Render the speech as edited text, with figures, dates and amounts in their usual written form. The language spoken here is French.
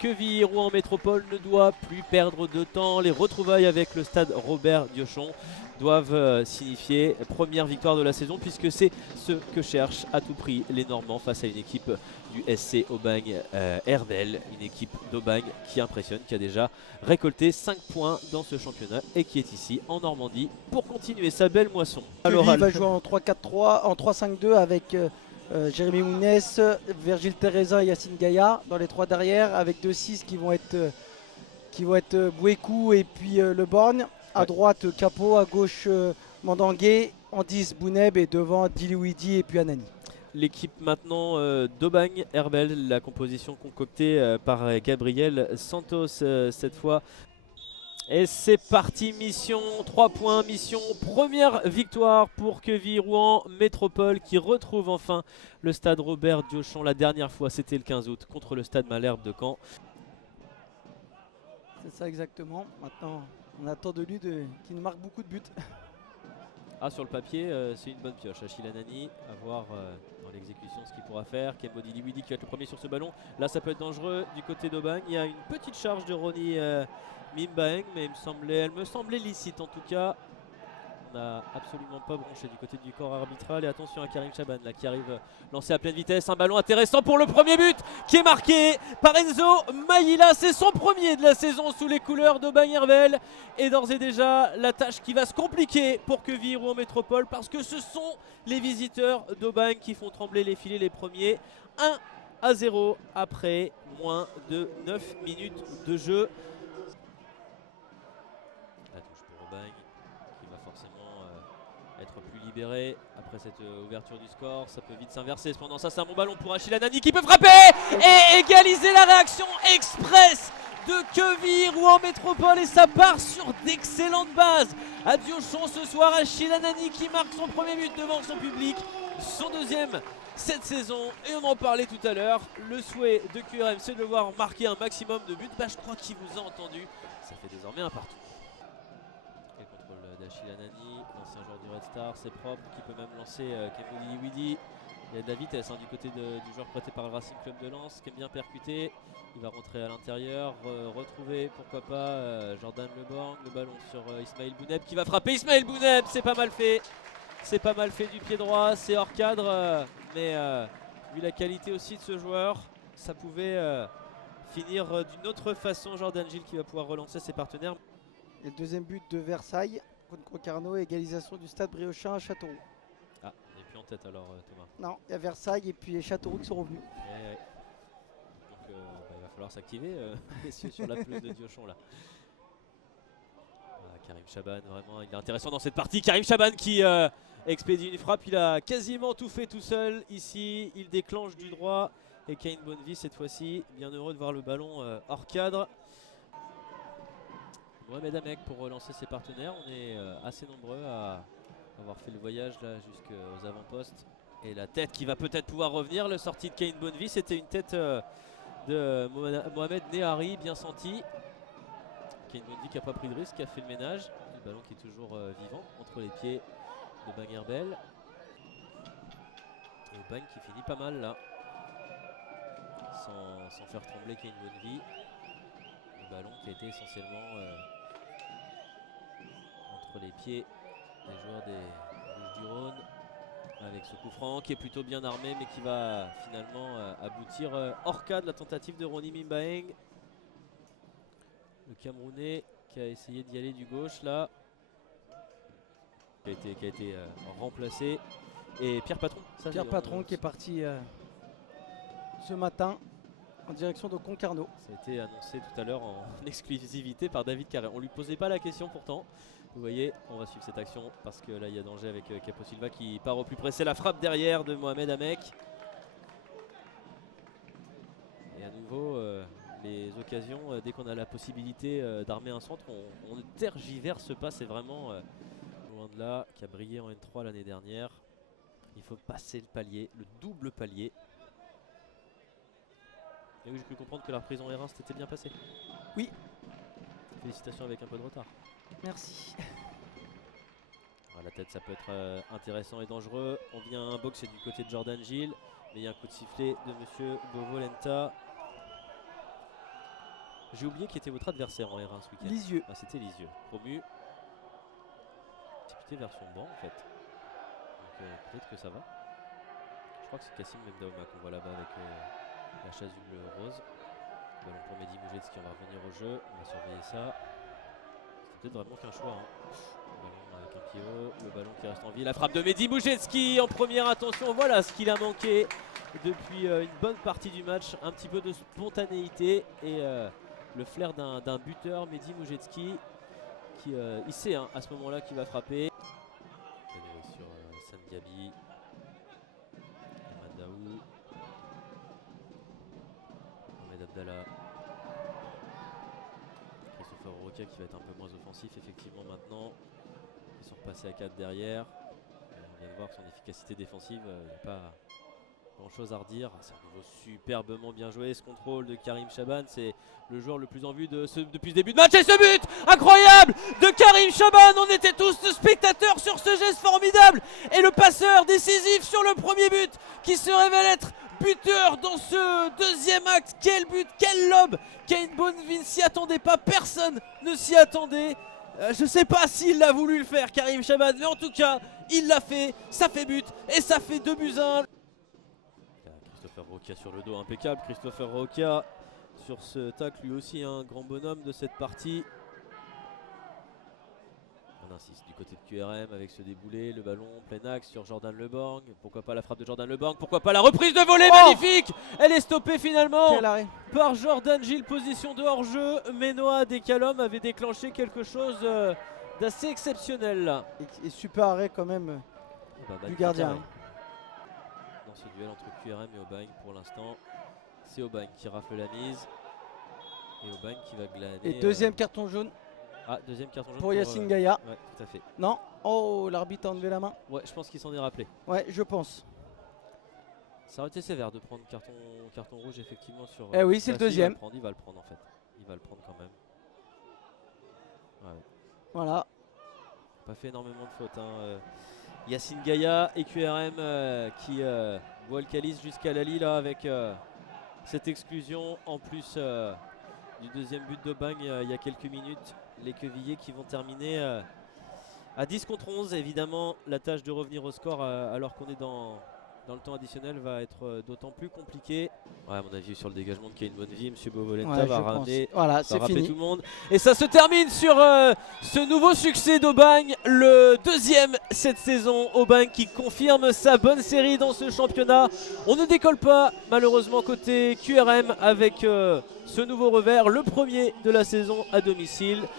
Quevilly-Rouen Métropole ne doit plus perdre de temps. Les retrouvailles avec le stade Robert Diochon doivent signifier première victoire de la saison, puisque c'est ce que cherchent à tout prix les Normands face à une équipe du SC Aubagne Herbel, une équipe d'Aubagne qui impressionne, qui a déjà récolté 5 points dans ce championnat et qui est ici en Normandie pour continuer sa belle moisson. Quevilly va jouer en 3-4-3, en 3-5-2 avec Jérémy Mounès, Virgile Thérézin et Yacine Gaillard dans les trois derrière, avec 2-6 qui vont être Bouékou et puis Le Borgne. À droite Capot, à gauche Mandangué, en 10 Bouneb et devant Dilouidi et puis Anani. L'équipe maintenant d'Aubagne Herbel, la composition concoctée par Gabriel Santos cette fois. Et c'est parti, mission 3 points, mission première victoire pour Quevilly-Rouen Métropole qui retrouve enfin le stade Robert Diochon. La dernière fois c'était le 15 août contre le stade Malherbe de Caen. C'est ça exactement, maintenant on attend de lui qu'il marque beaucoup de buts. Ah, sur le papier c'est une bonne pioche, Achille Anani, à voir dans l'exécution ce qu'il pourra faire. Kembo Dilouidi qui va être le premier sur ce ballon, là ça peut être dangereux du côté d'Aubagne. Il y a une petite charge de Ronnie Mimbaeng, mais elle me semblait licite en tout cas. On n'a absolument pas bronché du côté du corps arbitral. Et attention à Karim Chaban là, qui arrive lancé à pleine vitesse. Un ballon intéressant pour le premier but qui est marqué par Enzo Maïla. C'est son premier de la saison sous les couleurs d'Aubagne Herbel. Et d'ores et déjà la tâche qui va se compliquer pour Quevilly-Rouen Métropole, parce que ce sont les visiteurs d'Aubagne qui font trembler les filets les premiers. 1-0 après moins de 9 minutes de jeu. La touche pour Aubagne qui va forcément être plus libéré après cette ouverture du score. Ça peut vite s'inverser. Cependant ça c'est un bon ballon pour Achille Anani qui peut frapper et égaliser. La réaction express de Quevilly-Rouen Métropole, et ça part sur d'excellentes bases. À Diochon ce soir, Achille Anani qui marque son premier but devant son public, son deuxième cette saison. Et on en parlait tout à l'heure, le souhait de QRM c'est de le voir marquer un maximum de buts. Je crois qu'il vous a entendu. Ça fait désormais un partout. Quel contrôle d'Achille Anani, l'ancien joueur du Red Star, c'est propre, qui peut même lancer Kembo Dilouidi. Il y a de la vitesse du côté du joueur prêté par le Racing Club de Lens, qui aime bien percuter. Il va rentrer à l'intérieur, retrouver pourquoi pas Jordan Le Borgne. Le ballon sur Ismaël Bouneb qui va frapper. Ismaël Bouneb, c'est pas mal fait. C'est pas mal fait du pied droit, c'est hors cadre. Mais vu la qualité aussi de ce joueur, ça pouvait finir d'une autre façon. Jordan Gilles qui va pouvoir relancer ses partenaires. Et le deuxième but de Versailles contre Concarneau, égalisation du stade Briochin à Châteauroux. Ah, on n'est plus en tête alors Thomas. Non, il y a Versailles et puis Châteauroux qui sont revenus. Ouais. Donc il va falloir s'activer messieurs sur la pelouse de Diochon là. Karim Chaban, vraiment il est intéressant dans cette partie. Karim Chaban qui expédie une frappe. Il a quasiment tout fait tout seul ici. Il déclenche du droit et Kane Bonnevie cette fois-ci bien heureux de voir le ballon hors cadre. Mohamed Amek pour relancer ses partenaires. On est assez nombreux à avoir fait le voyage là jusqu'aux avant-postes. Et la tête qui va peut-être pouvoir revenir. Le sortie de Kane Bonnevie, c'était une tête de Mohamed Nehari, bien senti. Kane Bonnevie qui n'a pas pris de risque, qui a fait le ménage. Le ballon qui est toujours vivant entre les pieds de Aubagne Herbel. Et Aubagne qui finit pas mal là, sans faire trembler Kane Bonnevie. Le ballon qui a été essentiellement entre les pieds des joueurs des Rouges du Rhône, avec ce coup franc qui est plutôt bien armé mais qui va finalement aboutir hors cadre. La tentative de Ronnie Mimbaeng, le Camerounais qui a essayé d'y aller du gauche là, qui a été remplacé. Et Pierre Patron, Pierre Patron qui est parti ce matin en direction de Concarneau. Ça a été annoncé tout à l'heure en exclusivité par David Carré. On lui posait pas la question pourtant. Vous voyez, on va suivre cette action parce que là il y a danger avec Capo Silva qui part au plus près. C'est la frappe derrière de Mohamed Amek. Et à nouveau les occasions, dès qu'on a la possibilité d'armer un centre, on ne tergiverse pas. C'est vraiment loin de là, qui a brillé en N3 l'année dernière. Il faut passer le palier, le double palier. Et oui, j'ai pu comprendre que la reprise en R1 c'était bien passé. Oui. Félicitations avec un peu de retard. Merci. À la tête ça peut être intéressant et dangereux. On vient boxer du côté de Jordan Gilles. Mais il y a un coup de sifflet de monsieur Bovolenta. J'ai oublié qui était votre adversaire en R1 ce week-end. Lisieux. Ah, c'était Lisieux, promu. Député version banc en fait. Donc peut-être que ça va. Je crois que c'est Kassim Memdaouma qu'on voit là-bas avec la chasuble rose. Ballon pour Mehdi Moujetski, on va revenir au jeu. On va surveiller ça. C'était peut-être vraiment qu'un choix. Hein. Le ballon avec un pied haut, le ballon qui reste en vie. La frappe de Mehdi Moujetski en première attention. Voilà ce qu'il a manqué depuis une bonne partie du match. Un petit peu de spontanéité et le flair d'un buteur, Mehdi Moujetski, qui il sait hein, à ce moment-là qu'il va frapper. Sur Sangabi, Madaou, Mohamed Abdallah, Christopher Roca qui va être un peu moins offensif effectivement maintenant. Ils sont repassés à 4 derrière. On vient de voir son efficacité défensive, il n'y a pas grand chose à redire. C'est un nouveau superbement bien joué. Ce contrôle de Karim Chaban, c'est le joueur le plus en vue depuis ce début de match. Et ce but incroyable de Karim Chaban. On était tous spectateurs sur ce geste formidable. Et le passeur décisif sur le premier but qui se révèle être buteur dans ce deuxième acte. Quel but, quel lob. Kane Bonneville s'y attendait pas. Personne ne s'y attendait. Je sais pas s'il a voulu le faire Karim Chaban, mais en tout cas il l'a fait. Ça fait but et ça fait 2-1. Christopher Roca sur le dos, impeccable. Christopher Roca sur ce tacle, lui aussi un grand bonhomme de cette partie. On insiste du côté de QRM avec ce déboulé, le ballon plein axe sur Jordan Leborg. Pourquoi pas la frappe de Jordan Leborg, pourquoi pas la reprise de volée magnifique. Elle est stoppée finalement par Jordan Gilles, position de hors-jeu. Mais Noah Dekalom avait déclenché quelque chose d'assez exceptionnel là. Et super arrêt quand même du gardien. Dans ce duel entre QRM et Aubagne pour l'instant, c'est Aubagne qui rafle la mise et Aubagne qui va glaner. Et deuxième carton jaune. Ah, deuxième carton jaune pour Yacine Gaïa. Ouais, tout à fait. Non. Oh, l'arbitre a enlevé la main. Ouais, je pense qu'il s'en est rappelé. Ouais, je pense. Ça aurait été sévère de prendre carton rouge effectivement sur. Eh oui, c'est le deuxième. Il va le prendre en fait. Il va le prendre quand même. Ouais. Voilà. Pas fait énormément de fautes. Hein. Yacine Gaïa et QRM qui boit le calice jusqu'à Lali là avec cette exclusion en plus du deuxième but d'Aubagne il y a quelques minutes. Les Quevillers qui vont terminer à 10 contre 11. Évidemment la tâche de revenir au score alors qu'on est dans le temps additionnel va être d'autant plus compliqué. Ouais, à mon avis sur le dégagement de Kane Bonneville, M. Bovolenta va ramener, voilà, c'est fini. Tout le monde. Et ça se termine sur ce nouveau succès d'Aubagne, le deuxième cette saison. Aubagne qui confirme sa bonne série dans ce championnat. On ne décolle pas malheureusement côté QRM avec ce nouveau revers, le premier de la saison à domicile.